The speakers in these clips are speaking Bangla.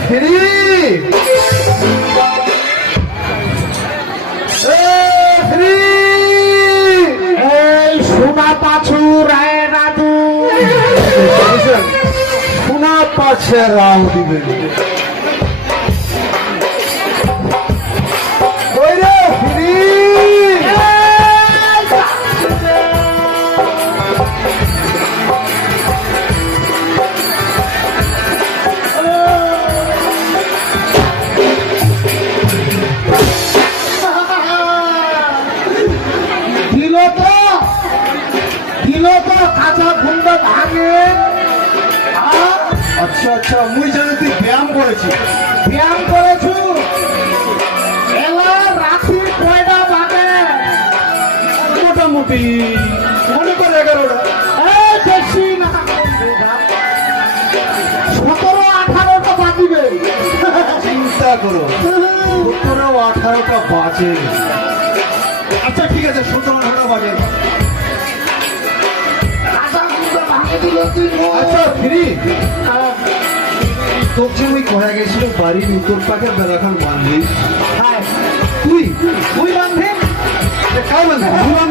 ফিরি! এ, ফিরি! এই সোনা পাছু রায় রাধু শোনা পাছে রাও দিবেন কাঁচা খুন্ড ভাঙে। আচ্ছা আচ্ছা মুই জানি তুই ব্যায়াম করেছিস। ব্যায়াম করেছু? এবার রাত্রি কয়টা বাজে মোটামুটি। মনে করে এগারোটা। বেশি না। সতেরো আঠারোটা বাজিবে। চিন্তা করো। সতেরো আঠারোটা বাজে। আচ্ছা ঠিক আছে সতেরো আঠারো বাজে। আচ্ছা ফিরি। তোকে আমি কয়া গেছিল বাড়ির উত্তর পাকে বেলাখান বান্ধি হ্যাঁ। তুই? তুই বান্ধি কার বান্ধি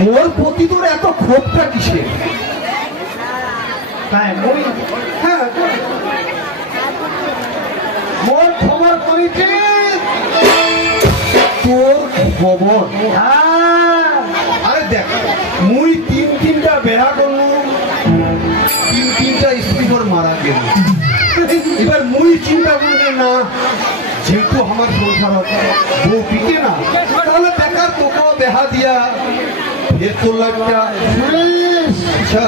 মোর প্রতি তোর এত ক্ষোভটা কিসের? তাই মই হ্যাঁ মোর খবর করিছি? তোর খবর। হ্যাঁ। আরে দেখ মুই তিন তিনটা বেড়া করলু তিন তিনটা স্ত্রীর মারা গেল। এবার মুই চিন্তা করলে না যেহেতু আমার সংসার বউ পিকে না তাহলে বেকার তোকেও দেহা দিয়া পুলিশ আচ্ছা।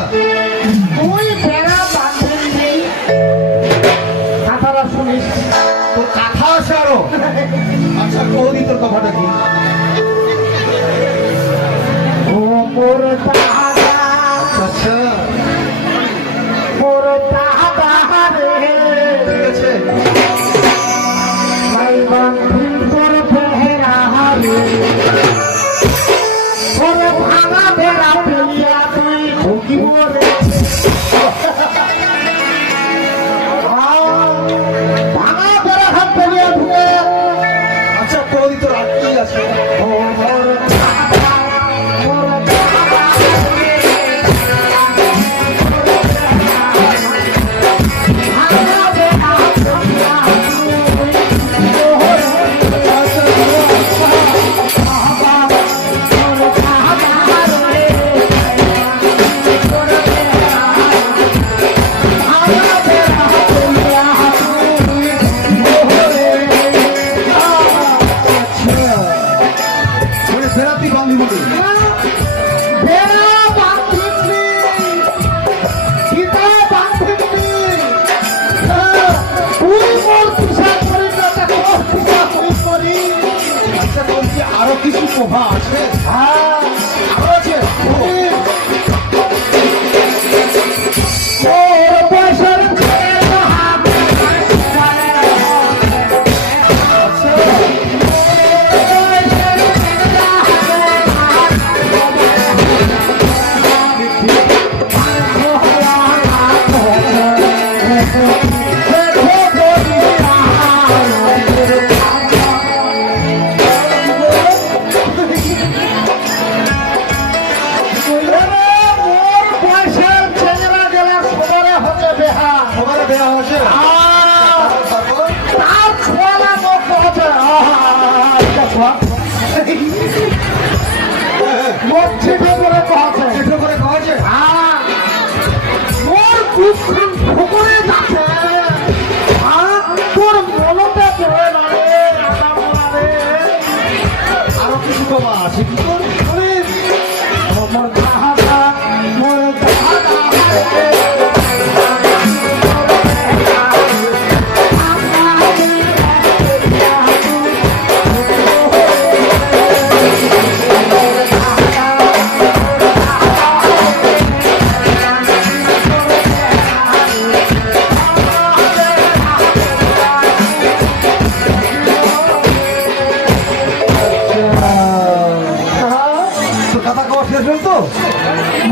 তুই বেড়া বাঁধবি কথাটা শুনিস? তোর কথা আছে আরও। আচ্ছা কৌদি তোর কথাটা কি? ও মোর আরও কিছু প্রভা আছে Lord,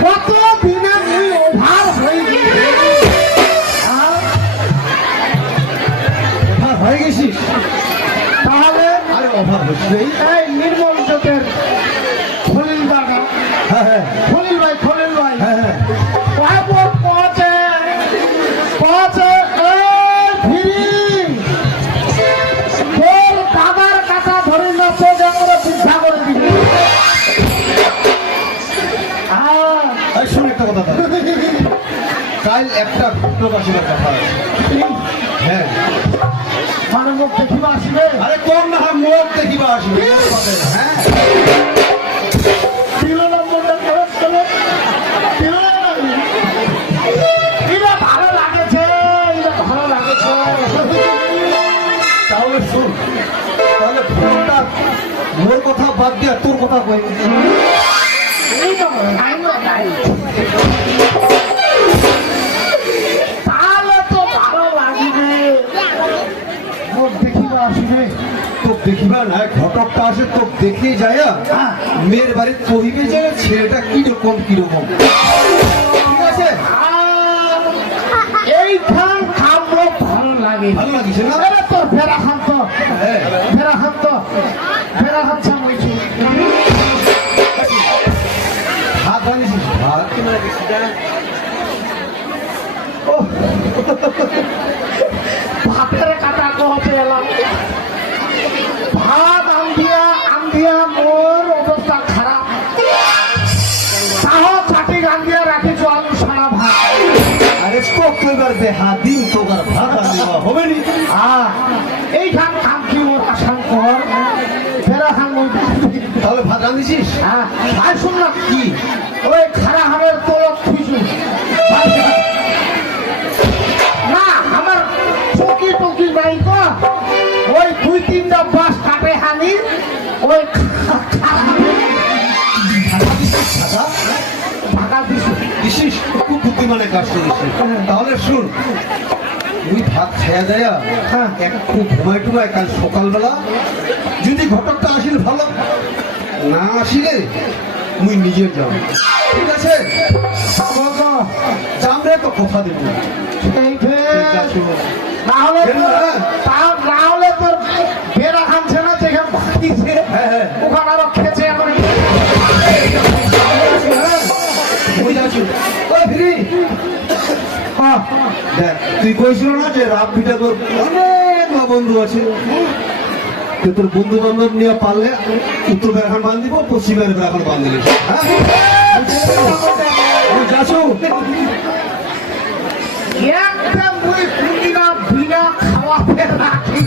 কত দিনে তুই ওভার হয়ে? গেলি অভাব হয়ে গেছিস? তাহলে আরে অভাব হচ্ছে। এই নির্মল চোখের খলিল বাগা হ্যাঁ হ্যাঁ। ঘটনাবাসীর কথা হ্যাঁ। মানে মুখ দেখিবা আসবে? আরে কম না মুখ দেখিবা আসবে হ্যাঁ। তাহলে শুন তাহলে ফোনটা মোর কথা বাদ দিয়া তোর কথা কই? এই তো নাই নাই। তাহলে তো ভালো লাগবে মুখ দেখিবা আসবে তো দেখিবা না ঘটকটা আসে তো দেখে যায় মেয়ের বাড়ি কহিবে যে ছেলেটা কীরকম কীরকম। ঠিক আছে? খাব ভালো লাগে। ভালো লাগিছে না? আরে তোর ফেরা খান তো। হ্যাঁ। ফেরা খান তো। ফেরা খান ভাত বানিয়েছিস? ভাত। ও কইবার দেহা দিন তোকার ভাত আনিবা হবে নি। এইখান কাম কি মোর আসাম কর। ফেরা খান তাহলে ভাত রাঁধিছিস? হ্যাঁ আর শুন না। কি? ওই খারা হামের তোলক খুঁজু না আমার চকি টকি নাই তো ওই দুই তিনটা বাস কাটে হানি ওই বুদ্ধিমানে কাজ করেছে তাহলে শুন তুই ভাত খাইয়া দেয়া হ্যাঁ। একটু ঘুমায় টুমায় কাল সকালবেলা যদি ঘটকটা আসিল ভালো না আসিলে মুই নিজে যাও ঠিক আছে যাবে তো কথা দিব। ঠিক আছে। না হলে তুই কইছিল না যে রাত ভিটা তোর অনেক বন্ধু আছে? তো তোর বন্ধু বান্ধব নিয়ে পারলে উত্তর বেড়াখান বান্ধ দিব পশ্চিমের বেড়াখান বান্ধ দিলিস হ্যাঁ? যাচ্ছো একটা মুই বিনা খাওয়াতে রাখি।